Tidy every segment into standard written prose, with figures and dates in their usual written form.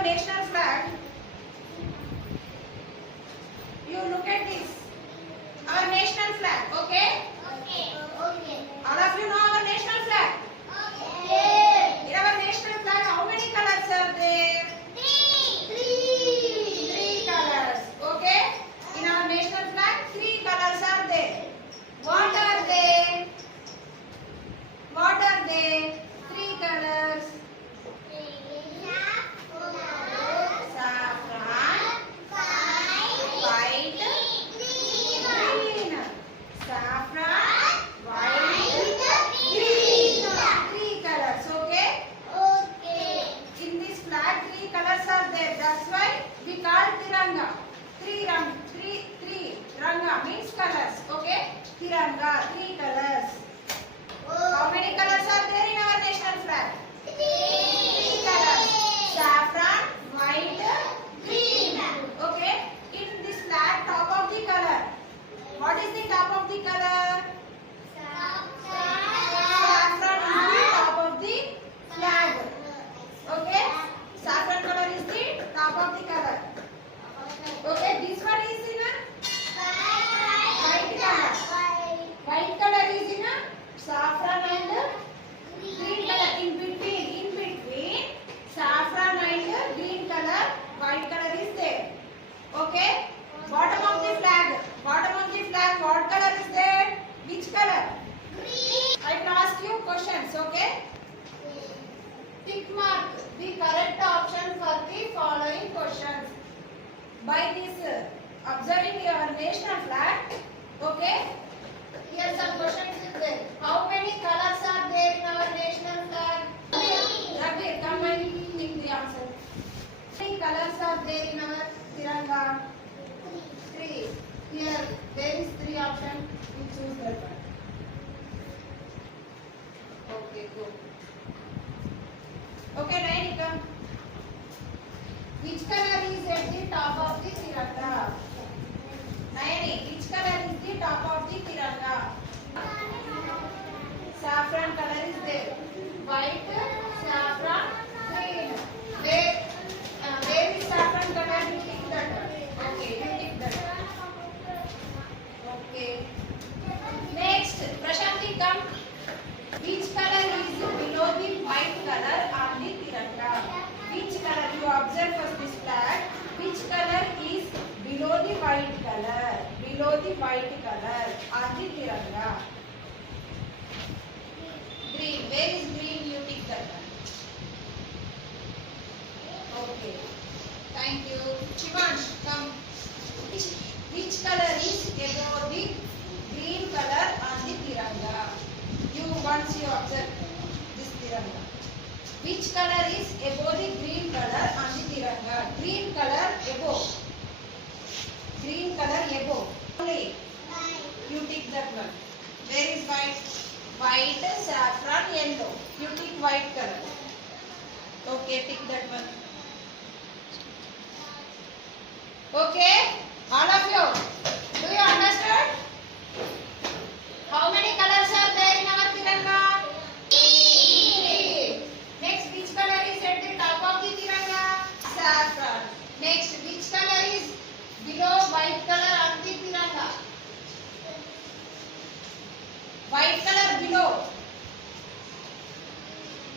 our national flag, you look at this. Our national flag, okay? Okay. Okay. All of you know our national flag. Okay. In our national flag, how many colors are there? Three colors, okay? In our national flag, 3 colors are there. What are they? What are they? 3 colors. Saffron, white, green. Saffron, white, green. 3 colors, okay? Okay. In this flag, 3 colors are there. That's why we call Tiranga. Three Ranga means colors, okay? Tiranga, 3 colors. How many colors are there in our national flag? 3 colors. Saffron, white, green. Okay? In this flag, top of the color. What is the top of the color? Saffron is the top of the flag. Okay? Saffron color is the top of the color. Okay? This one is in a white color. White color is in a saffron and green color. In between saffron and green color, white color is there. Okay? Bottom of the flag, what color is there? Which color? I will ask you questions, okay? Tick mark the correct option for the following questions. By this observing your national flag, okay? Here some questions is there. How many colors are there in our national flag? Raghir, come and think the answer. How many colors are there in our Tiranga? 3. Here there is 3 options. You choose that one. Okay, go. Okay, Naini, come. Which color is at the top of the Tiranga? Nayani, which color is the top of the Tiranga? Saffron color is there. White, saffron, green. Where is saffron color? You take that one. Okay, you take that one. Okay. Next, Prashanti, come. Which color is below the white color on the Tiranga? Which color you observe first this flag? Which color is below the white color? Below the white color on the Tiranga? Green. Where is green? You take that one. Okay. Thank you. Shivansh, come. Which color is above the green color on the Tiranga? Once you observe this Tiranga. Which color is above the green color on the Tiranga? Green color above. Green color above. Only. You take that one. Where is white? White, saffron, yellow. You take white color. Okay, take that one. Okay? All of you. Do you understand? How many colors are there in our Tiranga? 3. Next, which color is at the top of the Tiranga? Saffron. Next, which color is below white color on the Tiranga? White color below.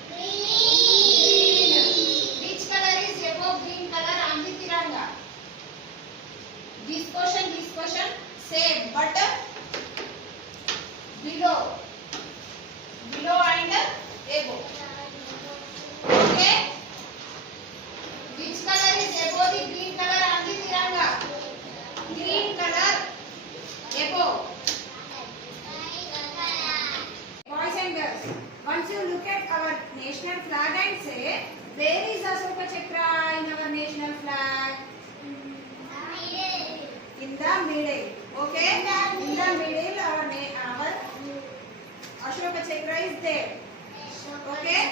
Green. Which color is above green color on the Tiranga? This question, same, but below and above. Okay? Which color is above the green color on the Tiranga? Green color above. Boys and girls, once you look at our national flag and say, where is Ashoka Chakra in our national flag? In the middle. Okay? In the middle, our Ashoka Chakra is there. Okay?